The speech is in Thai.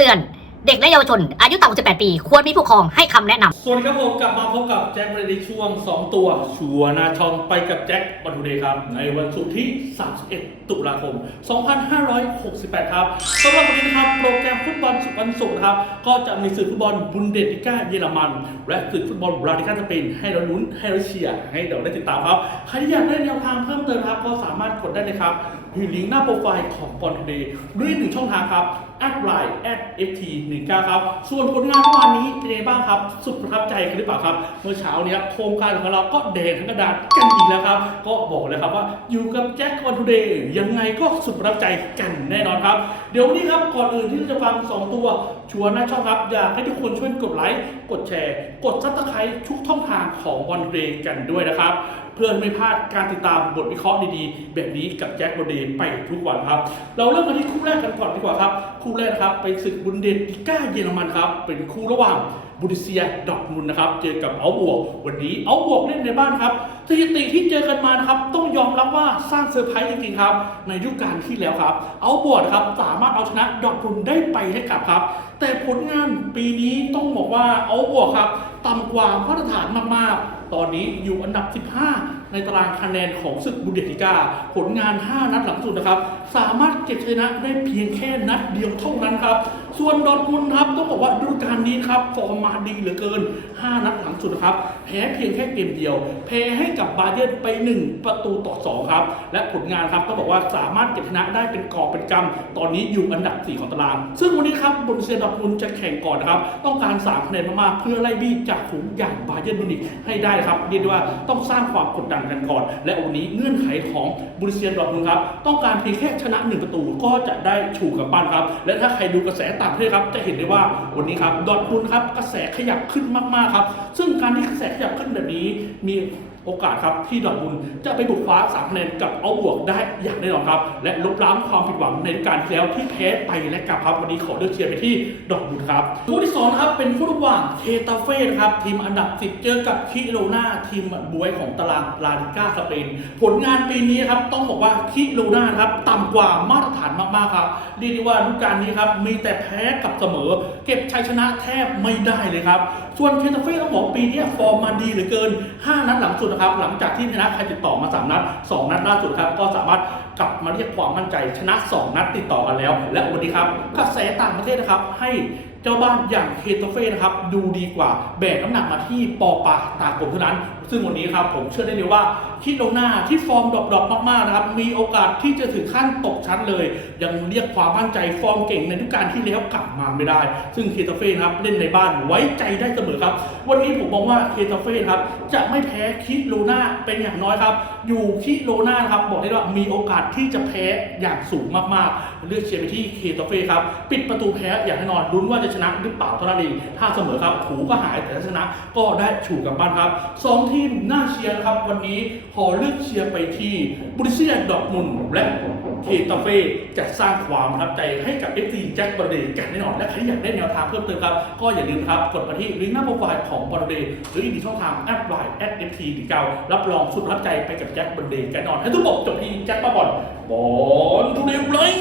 ตือน เด็กและเยาวชน อายุต่ำกว่า 18 ปี ควรมีผู้ปกครองให้คำแนะนำสวัสดีครับผมกลับมาพบกับแจ็คในช่วง 2 ตัว ชัวร์นาชองไปกับแจ็ควันทูเดย์ครับ ในวันศุกร์ที่ 31 ตุลาคม 2568 ครับสำหรับวันนี้นะครับ โปรแกรมฟุตบอลวันศุกร์นะครับ ก็จะมีสื่อฟุตบอลบุนเดสลิก้าเยอรมัน และสื่อฟุตบอลบราดิกาสเปนให้เราลุ้นให้เราเชียร์ให้เราได้ติดตามครับใครที่อยากได้แนวทางเพิ่มเติมครับก็สามารถกดได้เลยครับที่ลิงก์หน้าโปรไฟล์ของบอลทูเดย์ด้วยหนึ่งช่องทางครับแอดไลน์แอด ft 1 9ครับ ส่วนผลงานเมื่อวานนี้เป็นยังไงบ้างครับ สุดประทับใจกันหรือเปล่าครับ เมื่อเช้าเนี้ยโครงการของเราก็แดงทั้งกระดาษกันอีกแล้วครับ ก็บอกเลยครับว่าอยู่กับแจ็ควันทูเดย์ยังไงก็สุดประทับใจกันแน่นอนครับ เดี๋ยววันนี้ครับก่อนอื่นที่เราจะฟัง2ตัวชวนน้าชองครับ อยากให้ทุกคนช่วยกดไลค์กดแชร์ กดซับสไครต์ทุกช่องทางของวันทูเดย์กันด้วยนะครับเพื่อไม่พลาดการติดตามบทวิเคราะห์ดีๆ แบบนี้กับแจ็คบอเดย์ไปทุกวันครับ เราเริ่มกันที่คู่แรกกันก่อนดีกว่าครับ คู่แรกนะครับเป็นศึกบุนเดสลิก้าเยอรมันครับ เป็นคู่ระหว่างบูริเซียดอร์ทมุนนะครับ เจอกับเอาบวก วันนี้เอาบวกเล่นในบ้านครับสถิติที่เจอกันมานะครับ ต้องยอมรับว่าสร้างเซอร์ไพรส์จริงๆครับ ในฤดูกาลที่แล้วครับ เอาบวกครับสามารถเอาชนะดอร์ทมุนได้ไปให้กลับครับ แต่ผลงานปีนี้ต้องบอกว่าเอาบวกครับต่ำกว่ามาตรฐานมากๆ ตอนนี้อยู่อันดับ 15 ในตารางคะแนนของศึกบุนเดสลิก้า ผลงาน 5 นัดหลังสุดนะครับ สามารถเก็บชนะได้เพียงแค่นัดเดียวเท่านั้นครับ ส่วนดอทมุนด์ครับต้องบอกว่าฤดูกาลนี้ครับฟอร์มมาดีเหลือเกิน 5 นัดหลังสุดนะครับ แพ้เพียงแค่เกมเดียว แพ้ให้กับบาเยนไป 1 ประตูต่อ 2 ครับ และผลงานครับต้องบอกว่าสามารถเก็บชนะได้เป็นกอบเป็นกำตอนนี้อยู่อันดับ 4 ของตาราง ซึ่งวันนี้ครับบุนเซียดอร์ทมุนด์จะแข่งก่อนนะครับ ต้องการ3คะแนนมากๆเพื่อไล่บี้จากฝูงใหญ่บาเยนมิวนิกให้ได้ครับเรียกได้ว่าต้องสร้างความกดดันกันก่อน และวันนี้เงื่อนไขของบรูเซียดอร์ทมุนครับ ต้องการเพียงแค่ชนะ1ประตูก็จะได้ฉูกกับบ้านครับ และถ้าใครดูกระแสต่างประเทศครับ จะเห็นได้ว่าวันนี้ครับดอร์ทมุนครับกระแสขยับขึ้นมากๆครับ ซึ่งการที่กระแสขยับขึ้นแบบนี้มีโอกาสครับที่ดอร์ทมุนจะไปบุกคว้าสามคะแนนกับเอาบวกได้อย่างแน่นอนครับ และลบล้างความผิดหวังในการที่แล้วที่แพ้ไปและกลับครับวันนี้ขอเลือกเชียร์ไปที่ดอร์ทมุนครับคู่ที่สองครับเป็นคู่ระหว่างเคตาเฟ่ครับทีมอันดับ 10 เจอกับคิโรนาทีมบวยของตารางลาลิก้าสเปน ผลงานปีนี้ครับต้องบอกว่าคิโรนาครับต่ำกว่ามาตรฐานมากๆครับเรียกได้ว่าฤดูกาลนี้ครับมีแต่แพ้กับเสมอ เก็บชัยชนะแทบไม่ได้เลยครับ ส่วนเคตาเฟ่ต้องบอกปีนี้ฟอร์มมาดีเหลือเกิน 5 นัดหลังสุดนะครับหลังจากที่ชนะใครติดต่อมา 3 นัด 2 นัดล่าสุดครับก็สามารถกลับมาเรียกความมั่นใจชนะ 2 นัดติดต่อกันแล้ว และวันนี้ครับกระแสต่างประเทศนะครับให้ เจ้าบ้านอย่างเคตเฟ่นะครับดูดีกว่าแบกน้ำหนักมาที่ปอปาตากลมเท่านั้น ซึ่งวันนี้ครับผมเชื่อได้เลยว่าคิดโลนาที่ฟอร์มดรอปๆมากๆนะครับมีโอกาสที่จะถึงขั้นตกชั้นเลย ยังเรียกความมั่นใจฟอร์มเก่งในทุกการที่แล้วกลับมาไม่ได้ ซึ่งเคตเฟ่นะครับเล่นในบ้านไว้ใจได้เสมอครับ วันนี้ผมมองว่าเคตเฟ่ครับจะไม่แพ้คิดโลนาเป็นอย่างน้อยครับ อยู่คิดโลนาครับบอกได้ว่ามีโอกาสที่จะแพ้อย่างสูงมากๆ เลือกเชียร์ไปที่เคตเฟ่ครับปิดประตูแพ้อย่างแน่นอนลุ้นว่าจะชนะหรือเปล่าเท่านั้นเองถ้าเสมอครับถูก็หายแต่ถ้าชนะก็ได้ฉูกกับบ้านครับสองทีมน่าเชียร์นะครับ วันนี้ขอเลือกเชียร์ไปที่บริเซียดอร์ทมุนและเคตาเฟ่จะสร้างความประทับใจให้กับเอฟซีแจ็คบอลเดย์กันแน่นอน และใครอยากได้แนวทางเพิ่มเติมครับ ก็อย่าลืมครับ กดมาที่ลิงก์หน้าโปรไฟล์ของบอลเดย์หรืออีกหนึ่ช่องทางแอดไลน์แอดเอฟทีถึงเก้ารับรองสุดประทับใจไปกับแจ็คบอลเดย์กันแน่นอน ให้ทุกบอกจบที่แจ็คป้าบอลบอลทูเดย์เลย